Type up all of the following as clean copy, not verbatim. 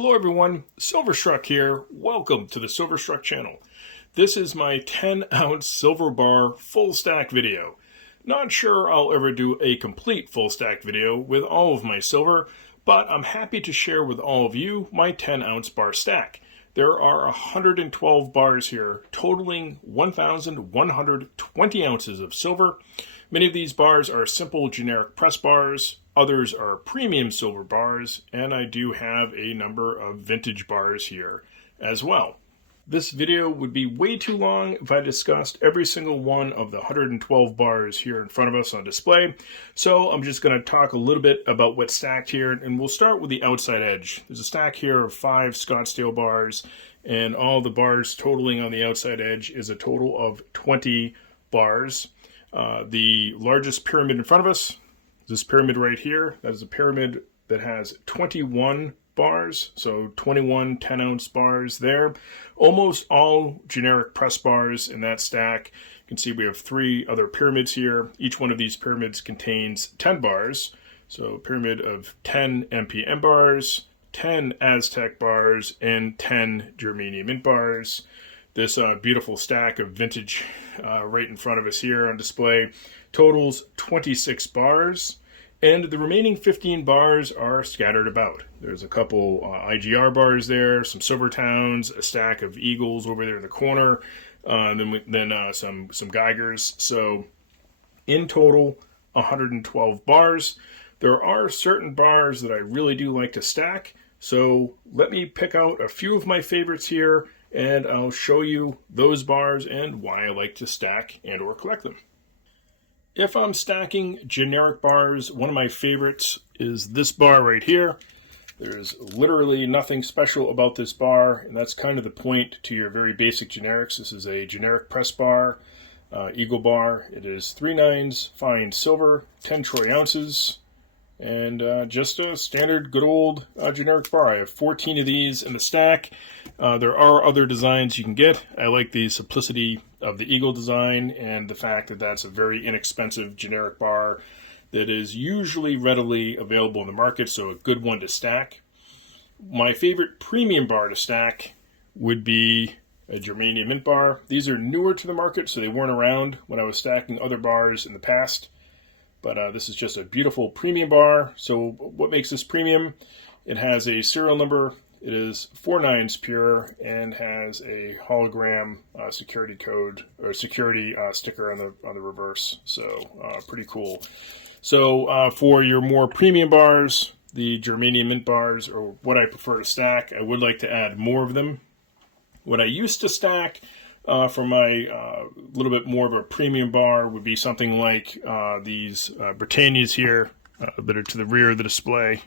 Hello everyone, Silverstruck here. Welcome to the Silverstruck channel. This is my 10-ounce silver bar full stack video. Not sure I'll ever do a complete full stack video with all of my silver, but I'm happy to share with all of you my 10-ounce bar stack. There are 112 bars here, totaling 1,120 ounces of silver. Many of these bars are simple generic press bars, others are premium silver bars, and I do have a number of vintage bars here as well. This video would be way too long if I discussed every single one of the 112 bars here in front of us on display, so I'm just going to talk a little bit about what's stacked here, and we'll start with the outside edge. There's a stack here of 5 Scottsdale bars, and all the bars totaling on the outside edge is a total of 20 bars. The largest pyramid in front of us, this pyramid right here, that is a pyramid that has 21 bars, so 21 10-ounce bars there. Almost all generic press bars in that stack. You can see we have 3 other pyramids here. Each one of these pyramids contains 10 bars, so a pyramid of 10 MPM bars, 10 Aztec bars, and 10 germanium mint bars. This beautiful stack of vintage right in front of us here on display totals 26 bars, and the remaining 15 bars are scattered about. There's a couple IGR bars there, some Silvertowns, a stack of Eagles over there in the corner, then some Geigers. So in total, 112 bars. There are certain bars that I really do like to stack, so let me pick out a few of my favorites here, and I'll show you those bars and why I like to stack and or collect them. If I'm stacking generic bars, one of my favorites is this bar right here. There's literally nothing special about this bar, and that's kind of the point to your very basic generics. This is a generic press bar, Eagle bar. It is 3/9 fine silver, 10 troy ounces, and just a standard good old generic bar. I have 14 of these in the stack. There are other designs you can get. I like the simplicity of the Eagle design and the fact that that's a very inexpensive generic bar that is usually readily available in the market, so a good one to stack. My favorite premium bar to stack would be a germanium mint bar. These are newer to the market, so they weren't around when I was stacking other bars in the past. But this is just a beautiful premium bar. So what makes this premium? It has a serial number. It is 4/9 pure and has a hologram security code or security sticker on the reverse. So pretty cool. So for your more premium bars, the germanium mint bars are what I prefer to stack. I would like to add more of them. What I used to stack for my little bit more of a premium bar would be something like these Britannias here that are to the rear of the display.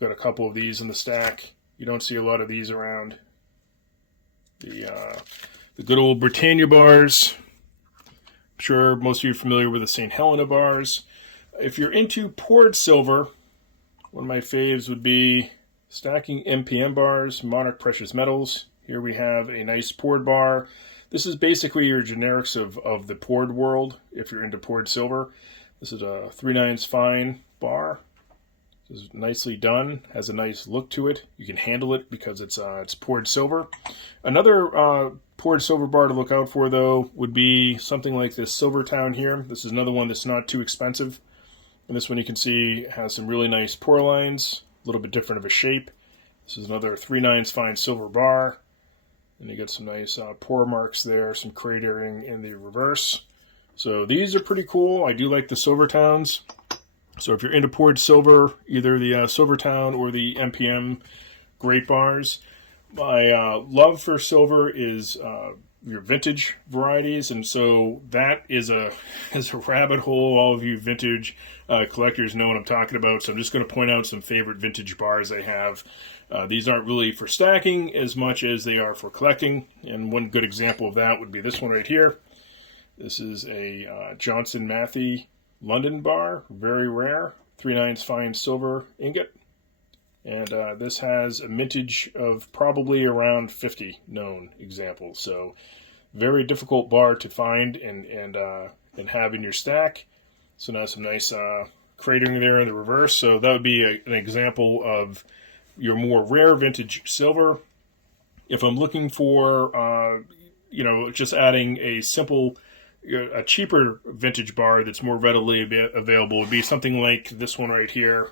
Got a couple of these in the stack. You don't see a lot of these around. The good old Britannia bars. I'm sure most of you are familiar with the St. Helena bars. If you're into poured silver, one of my faves would be stacking MPM bars, Monarch Precious Metals. Here we have a nice poured bar. This is basically your generics of the poured world if you're into poured silver. This is a 3/9 fine bar. This is nicely done, has a nice look to it. You can handle it because it's poured silver. Another poured silver bar to look out for, though, would be something like this Silvertown here. This is another one that's not too expensive. And this one you can see has some really nice pour lines, a little bit different of a shape. This is another 3/9 fine silver bar. And you get some nice pour marks there, some cratering in the reverse. So these are pretty cool. I do like the Silvertowns. So if you're into poured silver, either the Silvertown or the MPM great bars. My love for silver is your vintage varieties, and so that is a rabbit hole. All of you vintage collectors know what I'm talking about, so I'm just going to point out some favorite vintage bars I have. These aren't really for stacking as much as they are for collecting, and one good example of that would be this one right here. This is a Johnson Matthey London bar, very rare, 3/9 fine silver ingot. And this has a mintage of probably around 50 known examples. So very difficult bar to find and have in your stack. So now some nice cratering there in the reverse. So that would be an example of your more rare vintage silver. If I'm looking for, just adding a simple, a cheaper vintage bar that's more readily available would be something like this one right here.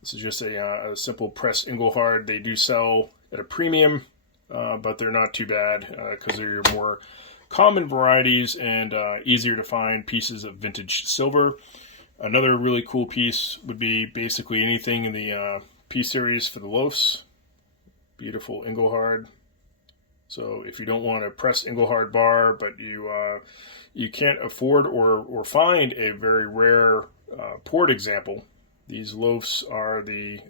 This is just a simple pressed Engelhard. They do sell at a premium, but they're not too bad because they're your more common varieties and easier to find pieces of vintage silver. Another really cool piece would be basically anything in the P series for the loafs. Beautiful Engelhard. So if you don't want a pressed Engelhard bar, but you can't afford or find a very rare poured example, these loafs are the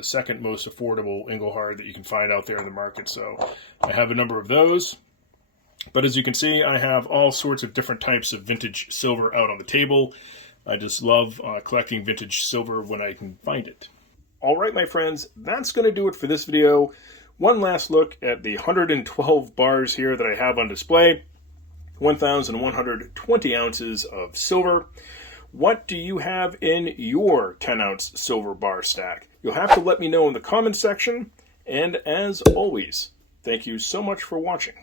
second most affordable Engelhard that you can find out there in the market. So I have a number of those. But as you can see, I have all sorts of different types of vintage silver out on the table. I just love collecting vintage silver when I can find it. All right, my friends, that's going to do it for this video. One last look at the 112 bars here that I have on display. 1,120 ounces of silver. What do you have in your 10-ounce silver bar stack? You'll have to let me know in the comments section. And as always, thank you so much for watching.